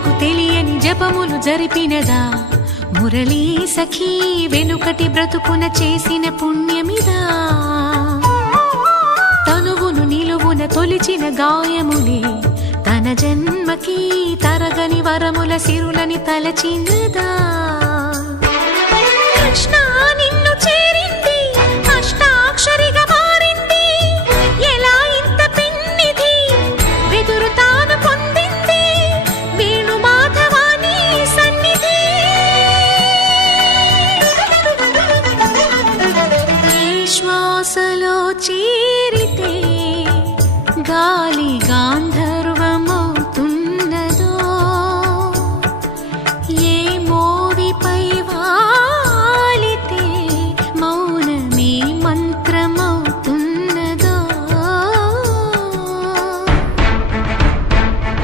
జనులకు తెలియని జపములు జరిపినదా మురళీ సఖీ వెనుకటి బ్రతుకున చేసిన పుణ్యమిదా తనువును నిలువున తొలిచిన గాయములే తన జన్మకి తరగని వరముల సిరులని తలచినదా కృష్ణాని